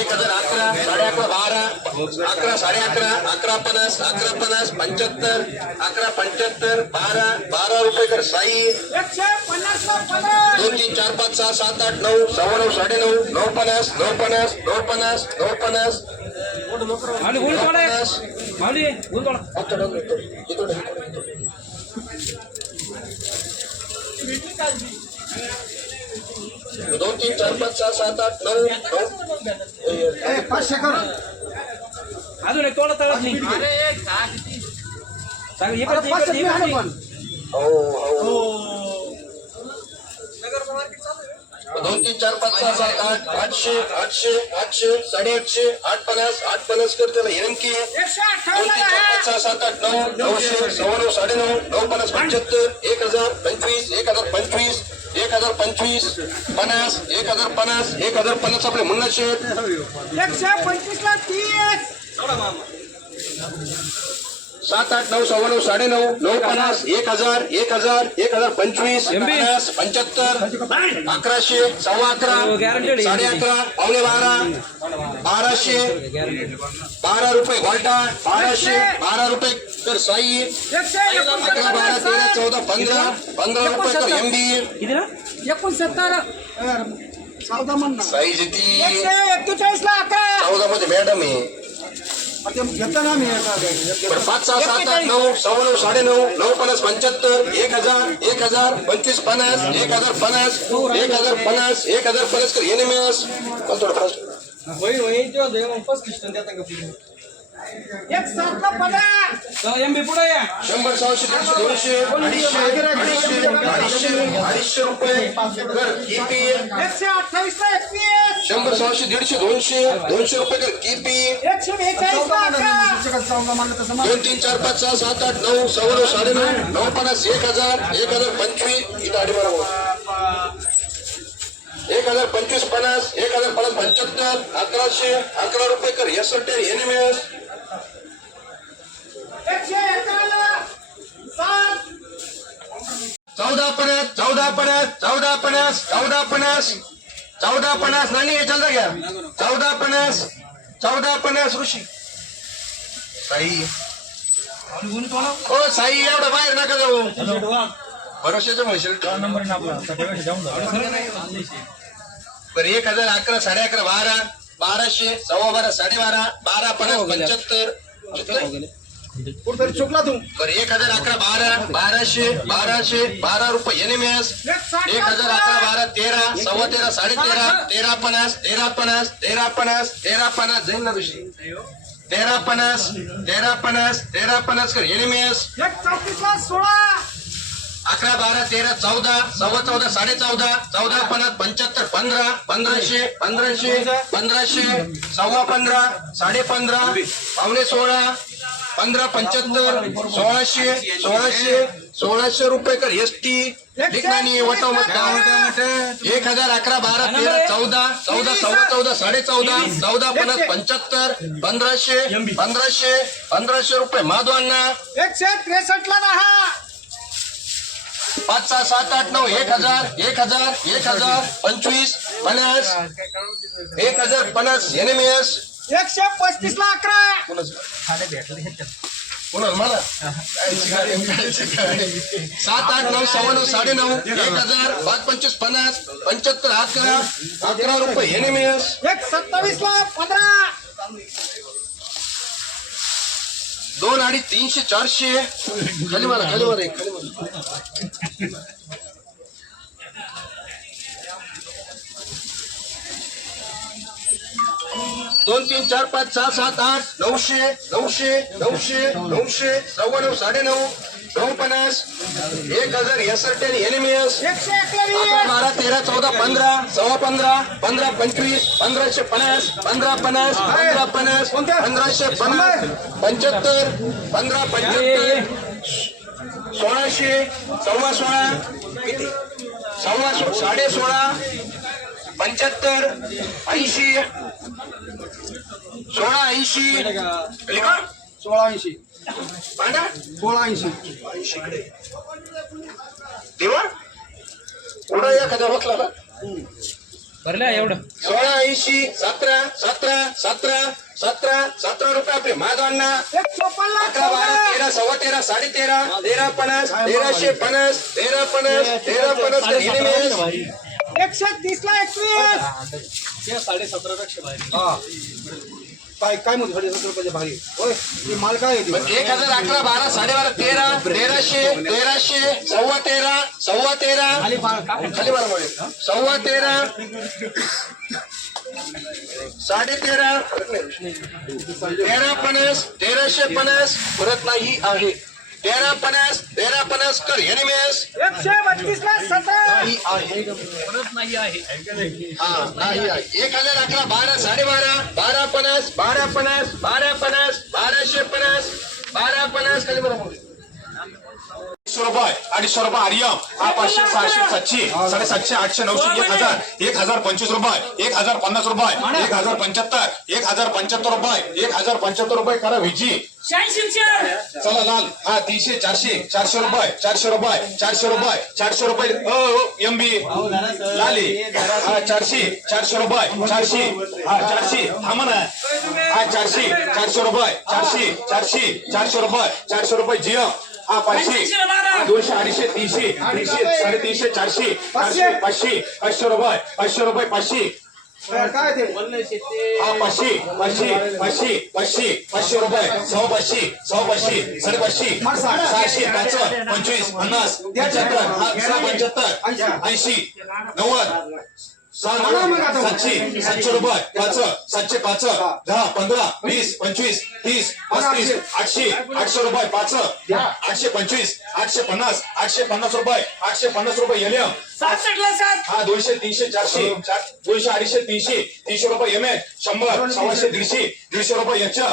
एक हजार अकरा साडे अकरा बारा अकरा साडे अकरा अकरा पन्नास अकरा पन्नास पंच्याहत्तर अकरा पंच्याहत्तर बारा बारा रुपये कर साई दोन तीन चार पाच सहा सात आठ नऊ सव्वा नऊ साडे नऊ नऊ पन्नास नऊ पन्नास नऊ पन्नास नऊ पन्नास माऊली ऊन तोडा एक. माऊली ऊन तोडा दोन तीन चार पाच सहा सात आठ नऊ नऊ. पाचशे कर. अजून एक तोडा तळत नाही. सांग इकडे इकडे इकडे हो हो. दोन तीन चार पाच सहा सात आठ आठशे आठशे आठशे साडेआठशे आठ पन्नास आठ पन्नास कर त्याला एमकी. दोन तीन चार पाच सहा सात आठ नऊ नऊशे सव्वा नऊ साडे नऊ नऊ पन्नास पंच्याहत्तर एक हजार पंचवीस एक हजार पंचवीस. एक हजार पंचवीस पन्नास एक हजार पन्नास एक हजार पन्नास आपले मुन्ना शेठ एकशे पंचवीस ला तीस. सात आठ नऊ सव्वा नऊ साडे नऊ नऊ पन्नास एक हजार एक हजार एक हजार पंचवीस. पन्नास पंच्याहत्तर अकराशे सव्वा अकरा हो. साडे अकरा पावणे बारा बाराशे बारा रुपये घोल्टा बाराशे बारा रुपये तर साई. अकरा बारा तेरा चौदा पंधरा पंधरा रुपये तर एमबी एकोणसत्तर. चौदा म्हणणार साई जिती. एकशे एक्केचाळीसला अकरा. चौदा मध्ये मॅडम आहे. घेतो ना मी बरं पाच सहा सात आठ नऊ सव्वा नऊ साडे नऊ नऊ पन्नास पंच्याहत्तर एक हजार एक हजार पंचवीस पन्नास एक हजार पन्नास एक हजार पन्नास एक हजार पन्नास कर येणे मिळास पण थोडं फास्ट. वही वही जो देव पस्तीस टन देता का पूर्ण एक सातला एमबी पुढे या. शंभर सहाशे दीडशे दोनशे अडीचशे अडीचशे अडीचशे अडीचशे रुपये. कर किपी एकशे अठ्ठावीसला एकवीस. शंभर सहाशे दीडशे दोनशे दोनशे रुपये कर किपी एकशे दोन तीन चार पाच सहा सात आठ नऊ सव्वा नऊ साडे नऊ नऊ पन्नास एक हजार एक हजार पंचवीस. इथं बरोबर एक हजार पंचवीस पन्नास एक हजार पन्नास पंच्याहत्तर अकराशे अकरा रुपये कर. एस एन एम एस एकशे एकावन्न सात चौदा पन्नास चौदा पन्नास चौदा पन्नास चौदा पन्नास. चौदा पन्नास. नानी हे चालता घ्या. चौदा पन्नास चौदा पन्नास ऋषी. साई. ओ साई एवढं बाहेर नका जाऊ. भरोशाचं म्हणशील? बरं एक हजार अकरा साडे अकरा बारा बाराशे सव्वा बारा साडेबारा बारा पन्नास पंच्याहत्तर कुठतरी चुकला तू. बरं एक हजार अकरा बारा बाराशे बाराशे बारा रुपये एन एम एस एक हजार अकरा बारा तेरा सव्वा तेरा साडे तेरा तेरा पन्नास तेरा पन्नास तेरा पन्नास तेरा पन्नास. जाईल ना ऋषी तेरा पन्नास तेरा पन्नास तेरा पन्नास कर एन एम एस सोळा. अकरा बारा तेरा चौदा सव्वा चौदा साडे चौदा चौदा पन्नास पंच्याहत्तर पंधरा पंधराशे पंधराशे पंधराशे सव्वा पंधरा साडे पंधरा पावणे सोळा पंधरा पंच्याहत्तर सोळाशे सोळाशे सोळाशे रुपये कर. एस टी ठिकाणी एक हजार अकरा बारा तेरा चौदा चौदा सव्वा चौदा साडे चौदा चौदा पन्नास पंच्याहत्तर पंधराशे पंधराशे पंधराशे रुपये. माधवांना एकशे त्रेसष्टला दहा पाच सहा सात आठ नऊ एक हजार एक हजार एक हजार पंचवीस पन्नास एक हजार पन्नास एन एम एस एकशे पस्तीसला अकरा कोणाला मला? सात आठ नऊ सव्वा नऊ साडे नऊ एक हजार पाच पंचवीस पन्नास पंच्याहत्तर अकरा अकरा रुपये. एन एम एस एक सत्तावीसला पंधरा. दोन अडीच तीनशे चारशे. खाली मारा खाली मारा एक, खाली मारा दोन तीन चार पाच सहा सात आठ नऊशे नऊशे नऊशे नऊशे सव्वा नऊ साडे नऊ नऊ पन्नास एक हजार एसआरटी आणि एन एम एस एकशे अकरा एकवीस बारा तेरा चौदा पंधरा सव्वा पंधरा पंधरा पंचवीस पंधराशे पन्नास पंधरा पन्नास पंधरा पन्नास पंधराशे पन्नास पंच्याहत्तर पंधरा पंच्याहत्तर सोळाशे सव्वा सोळा किती सव्वा साडे सोळा पंच्याहत्तर ऐंशी सोळा ऐंशी. सोळा ऐंशी पांढरा? सोळा ऐंशी ऐंशी कडे देवा पुढं एखाद्या बसला ना? भरल्या एवढं. सोळा ऐंशी सतरा सतरा सतरा सतरा सतरा रुपये आपले. महाजवांना अकरा बारा तेरा सव्वा तेरा साडे तेरा तेरा पन्नास तेराशे पन्नास तेरा पन्नास तेरा पन्नास. एकशे तीस ला एकवीस हा. काय काय म्हणतो साडेसत्तर रुपयाचे भारी. होय हे माल काय? एक हजार अकरा बारा साडेबारा तेरा तेराशे तेराशे सव्वा तेरा सव्वा तेरा. खाली बारा सव्वा तेरा साडे तेरा तेरा पन्नास तेराशे पन्नास परत नाही आहे. तेरा पन्नास तेरा पन्नास कर याने मिळेस एकशे बत्तीस ला सतरा! नाही आहे. हा नाही आहे. एक हजार अकरा बारा साडेबारा बारा पन्नास बारा पन्नास बारा पन्नास बाराशे पन्नास बारा पन्नास खाली बरोबर रुपये अडीचशे रुपये आर्यम हा पाचशे सहाशे सातशे साडेसातशे आठशे नऊशे एक हजार एक हजार पंचवीस रुपये एक हजार पन्नास रुपये एक हजार पंच्याहत्तर एक हजार पंच्याहत्तर रुपये एक हजार पंच्याहत्तर रुपये करा व्हिजी चला लाल. हा तीनशे चारशे चारशे रुपये चारशे रुपये चारशे रुपये चारशे रुपये. M B. लाली. हा चारशे चारशे रुपये चारशे. हा चारशे. थांबा ना. हा चारशे चारशे रुपये चारशे चारशे चारशे रुपये चारशे रुपये जिओ. हा पाचशे. हा, दोनशे अडीचशे तीनशे. तीनशे साडेतीनशे चारशे. चारशे पाचशे. पाचशे रुपये पाचशे रुपये पाचशे. काय ते? हा पाचशे पाचशे पाचशे पाचशे पाचशे रुपये. सव्वा पाचशे सव्वा पाचशे साडेपाचशे सहाशे पाच पंचवीस पन्नास पंच्याहत्तर सहा पंच्याहत्तर ऐंशी. नव्वद. सहा सातशे सातशे रुपये. पाच सातशे पाच दहा पंधरा वीस पंचवीस तीस पस्तीस आठशे. आठशे रुपये. पाच आठशे पंचवीस आठशे पन्नास आठशे पन्नास रुपये. आठशे पन्नास रुपये एलियम हा दोनशे तीनशे चारशे. चार दोनशे अडीचशे तीनशे. तीनशे रुपये एम एच शंभर सव्वाशे दीडशे दीडशे रुपये याच्या